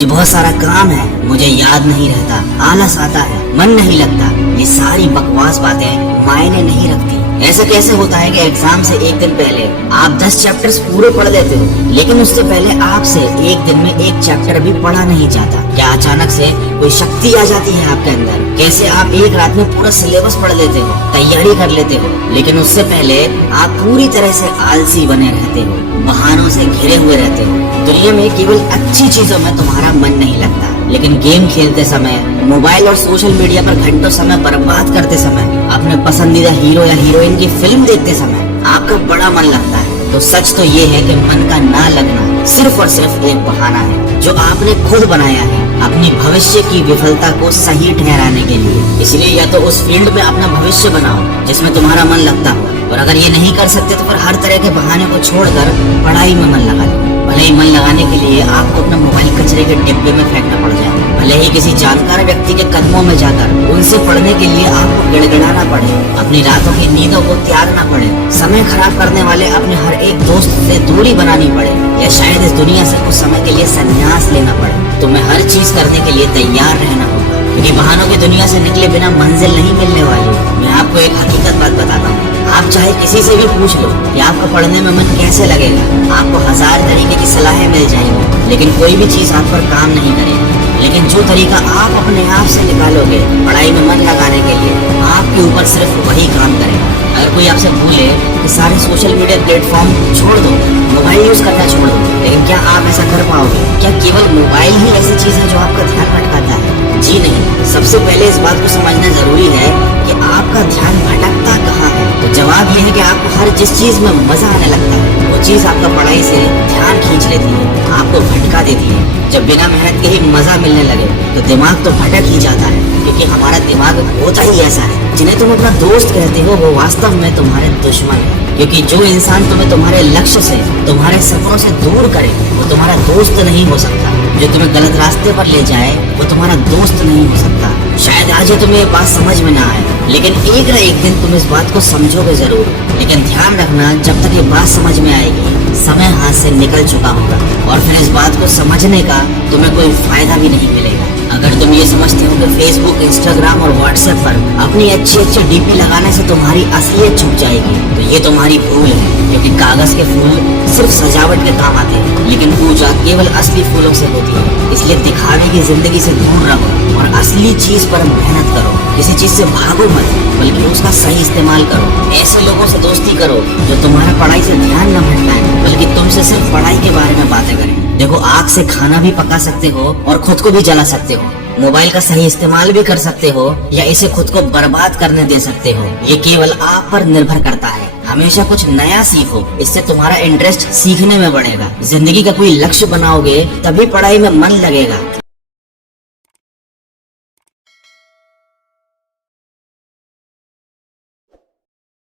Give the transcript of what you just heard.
बहुत सारा काम है, मुझे याद नहीं रहता, आलस आता है, मन नहीं लगता। ये सारी बकवास बातें मायने नहीं रखती। ऐसा कैसे होता है कि एग्जाम से एक दिन पहले आप 10 चैप्टर्स पूरे पढ़ लेते हो, लेकिन उससे पहले आपसे एक दिन में एक चैप्टर भी पढ़ा नहीं जाता? क्या अचानक से कोई शक्ति आ जाती है आपके अंदर? कैसे आप एक रात में पूरा सिलेबस पढ़ लेते हो, तैयारी कर लेते हो, लेकिन उससे पहले आप पूरी तरह से आलसी बने रहते हो, बहानों से घिरे हुए रहते हो। दुनिया में केवल अच्छी चीजों में तुम्हारा मन नहीं लगता, लेकिन गेम खेलते समय, मोबाइल और सोशल मीडिया पर घंटों समय बर्बाद करते समय, अपने पसंदीदा हीरो या हीरोइन की फिल्म देखते समय आपका बड़ा मन लगता है। तो सच तो ये है कि मन का ना लगना सिर्फ और सिर्फ एक बहाना है जो आपने खुद बनाया है अपनी भविष्य की विफलता को सही ठहराने के लिए। इसलिए या तो उस फील्ड में अपना भविष्य बनाओ जिसमें तुम्हारा मन लगता हो, और अगर ये नहीं कर सकते तो फिर हर तरह के बहाने को छोड़कर पढ़ाई में मन लगा लो। भले ही मन लगाने के लिए आपको अपना मोबाइल कचरे के डिब्बे में फेंकना पड़ जाए, भले ही किसी जानकार व्यक्ति के कदमों में जाकर उनसे पढ़ने के लिए आपको गिड़गिड़ाना पड़े, अपनी रातों की नींदों को त्यागना पड़े, समय खराब करने वाले अपने हर एक दोस्त से दूरी बनानी पड़े, या शायद इस दुनिया से कुछ समय के लिए संन्यास लेना पड़े। तुम्हें हर चीज करने के लिए तैयार रहना होगा, क्योंकि बहानों की दुनिया से निकले बिना मंजिल नहीं मिलने वाली। मैं आपको एक हकीकत बात बताता हूँ, आप चाहे किसी से भी पूछ लो कि आपको पढ़ने में मन कैसे लगेगा, आपको 1000 तरीके की सलाहें मिल जाएंगी, लेकिन कोई भी चीज आप पर काम नहीं करेगी। लेकिन जो तरीका आप अपने आप से निकालोगे पढ़ाई में मन लगाने के लिए, आपके ऊपर सिर्फ वही काम करेगा। अगर कोई आपसे भूले कि सारे सोशल मीडिया प्लेटफॉर्म छोड़ दो, मोबाइल यूज करना छोड़ दो, लेकिन क्या आप ऐसा कर पाओगे? क्या केवल मोबाइल ही ऐसी चीज है जो आपका ध्यान भटकाता है? जी नहीं। सबसे पहले इस बात को समझना जरूरी है कि आपका ध्यान भटकता कहाँ है। तो जवाब यह है कि आपको हर जिस चीज में मजा आने लगता है वो चीज आपका पढ़ाई से ध्यान खींच लेती है, आपको भटका देती है। जब बिना मेहनत के ही मजा मिलने लगे तो दिमाग तो भटक ही जाता है, क्योंकि हमारा दिमाग होता ही ऐसा है। जिन्हें तुम अपना दोस्त कहते हो वो वास्तव में तुम्हारे दुश्मन है, क्योंकि जो इंसान तुम्हें तुम्हारे लक्ष्य से, तुम्हारे सपनों से दूर करे वो तुम्हारा दोस्त नहीं हो सकता। जो तुम्हें गलत रास्ते पर ले जाए वो तुम्हारा दोस्त नहीं हो सकता। शायद आज तुम्हें ये बात समझ में ना आए, लेकिन एक न एक दिन तुम इस बात को समझोगे जरूर। लेकिन ध्यान रखना, जब तक ये बात समझ में आएगी समय हाथ से निकल चुका होगा, और फिर इस बात को समझने का तुम्हें कोई फायदा भी नहीं मिलेगा। अगर तुम ये समझते हो कि फेसबुक, इंस्टाग्राम और व्हाट्सएप पर अपनी अच्छी डीपी लगाने से तुम्हारी असलियत छुप जाएगी, तो ये तुम्हारी भूल है, क्योंकि कागज के फूल सिर्फ सजावट के काम आते हैं, लेकिन पूजा केवल असली फूलों से होती है। इसलिए दिखावे की जिंदगी से दूर रहो और असली चीज पर मेहनत करो। किसी चीज से भागो मत, बल्कि उसका सही इस्तेमाल करो। ऐसे लोगों से दोस्ती करो जो तुम्हारा पढ़ाई से ध्यान न भटकाएं, बल्कि तुमसे सिर्फ पढ़ाई के बारे में बातें करें। देखो, आग से खाना भी पका सकते हो और खुद को भी जला सकते हो। मोबाइल का सही इस्तेमाल भी कर सकते हो या इसे खुद को बर्बाद करने दे सकते हो। ये केवल आप पर निर्भर करता है। हमेशा कुछ नया सीखो, इससे तुम्हारा इंटरेस्ट सीखने में बढ़ेगा। जिंदगी का कोई लक्ष्य बनाओगे तभी पढ़ाई में मन लगेगा।